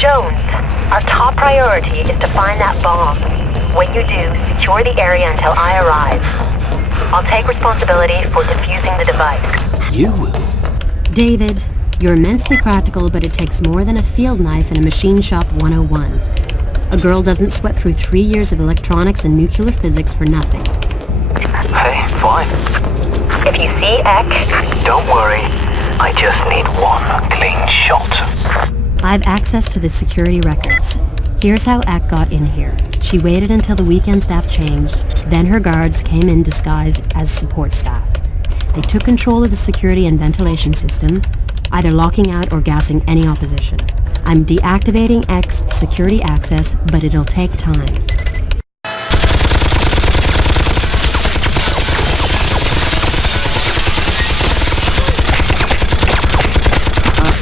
Jones, our top priority is to find that bomb. When you do, secure the area until I arrive. I'll take responsibility for defusing the device. You will? David, you're immensely practical, but it takes more than a field knife and a machine shop 101. A girl doesn't sweat through 3 years of electronics and nuclear physics for nothing. Hey, fine. If you see Ek... Don't worry. I just need one clean shot. I've access to the security records. Here's how Ek got in here. She waited until the weekend staff changed, then her guards came in disguised as support staff. They took control of the security and ventilation system, either locking out or gassing any opposition. I'm deactivating Ek's security access, but it'll take time.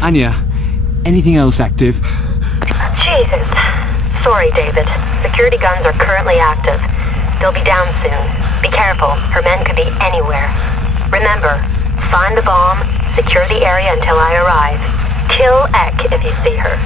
Anya, anything else active? Jesus. Sorry, David. Security guns are currently active. They'll be down soon. Be careful. Her men could be anywhere. Remember, find the bomb, secure the area until I arrive. Kill Ek if you see her.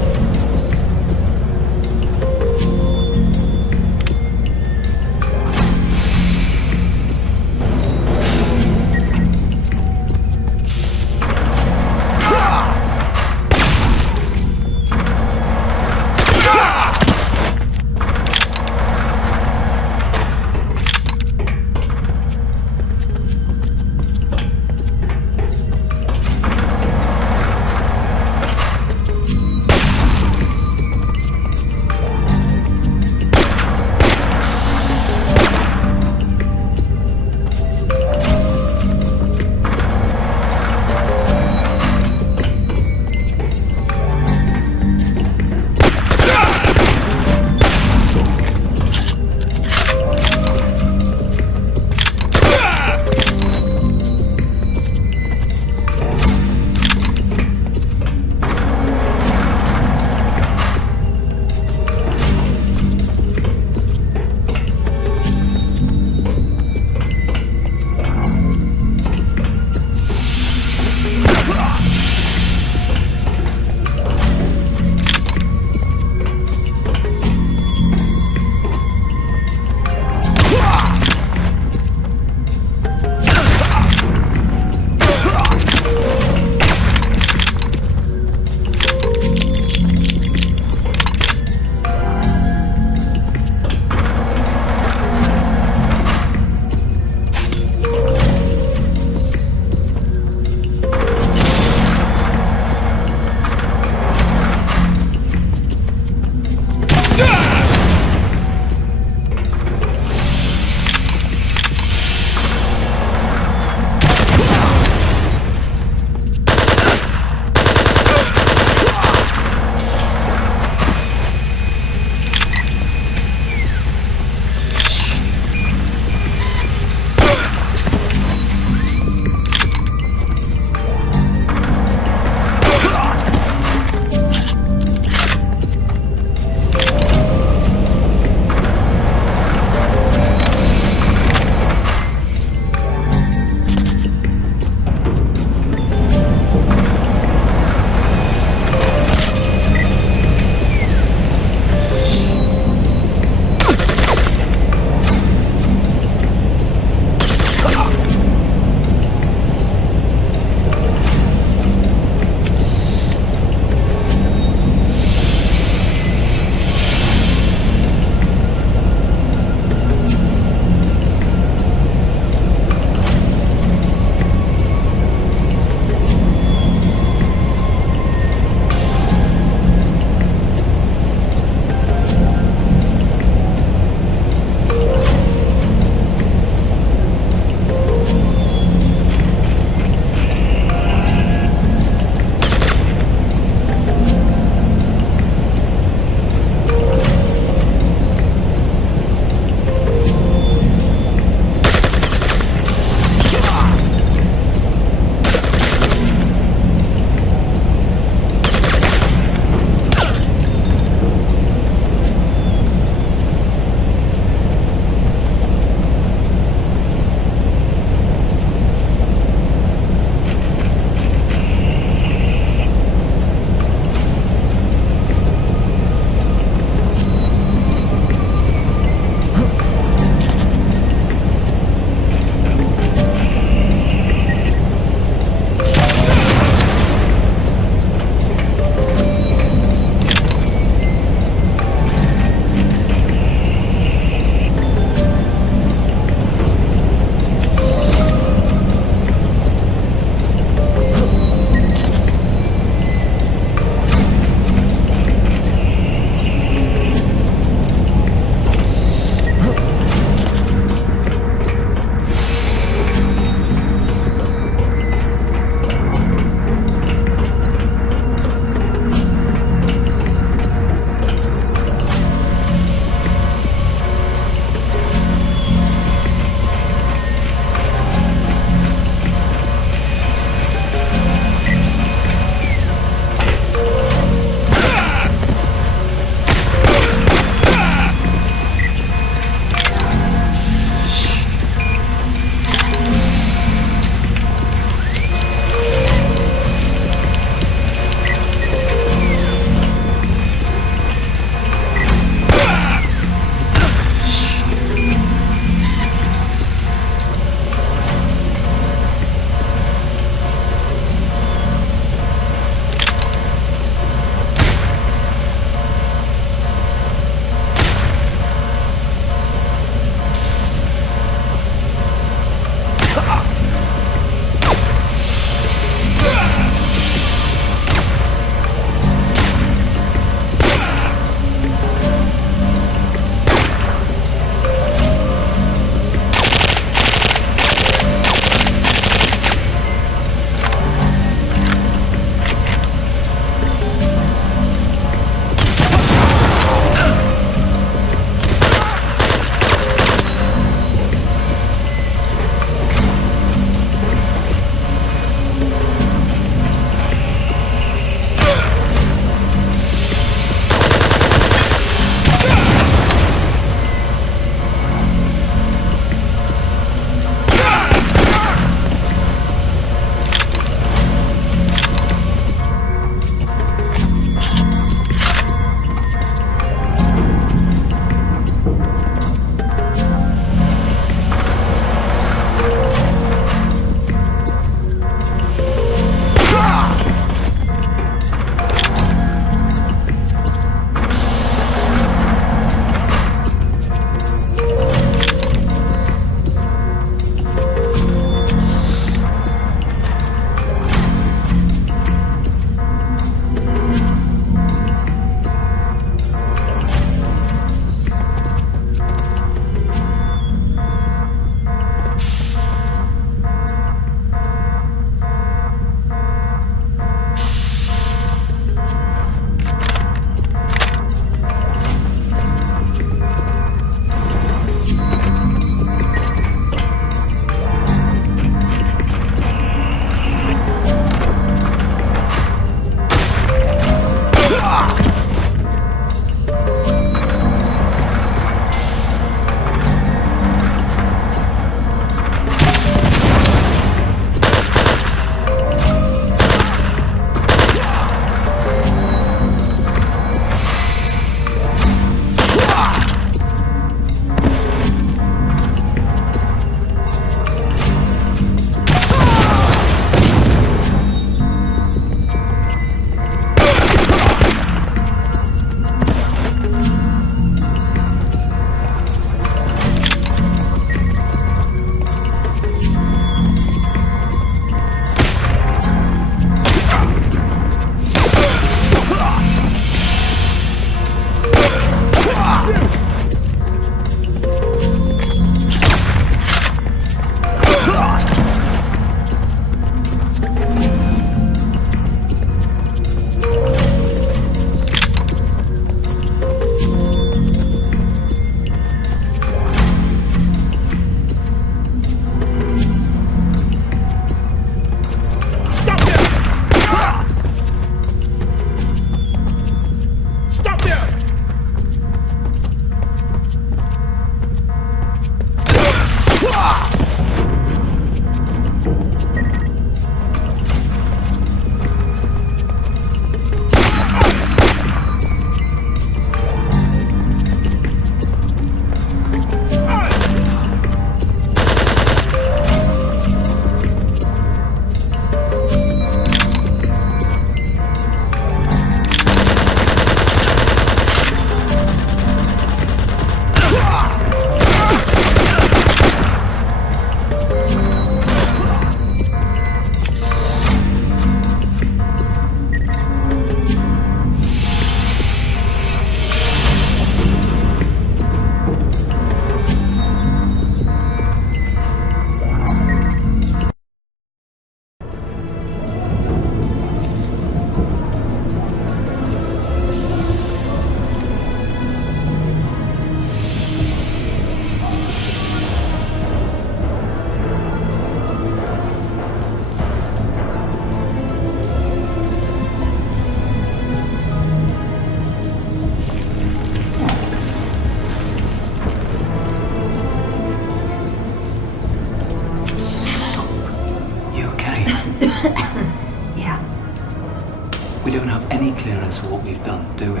clearance for what we've done, do we?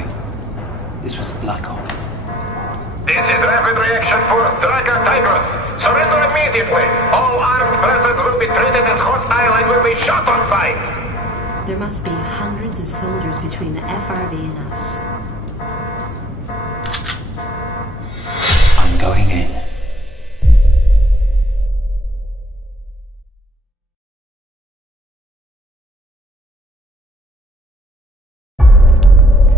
This was a black hole. This is rapid reaction force, Drakkar Tigris. Surrender immediately. All armed presence will be treated as hostile and will be shot on sight. There must be hundreds of soldiers between the FRV and us.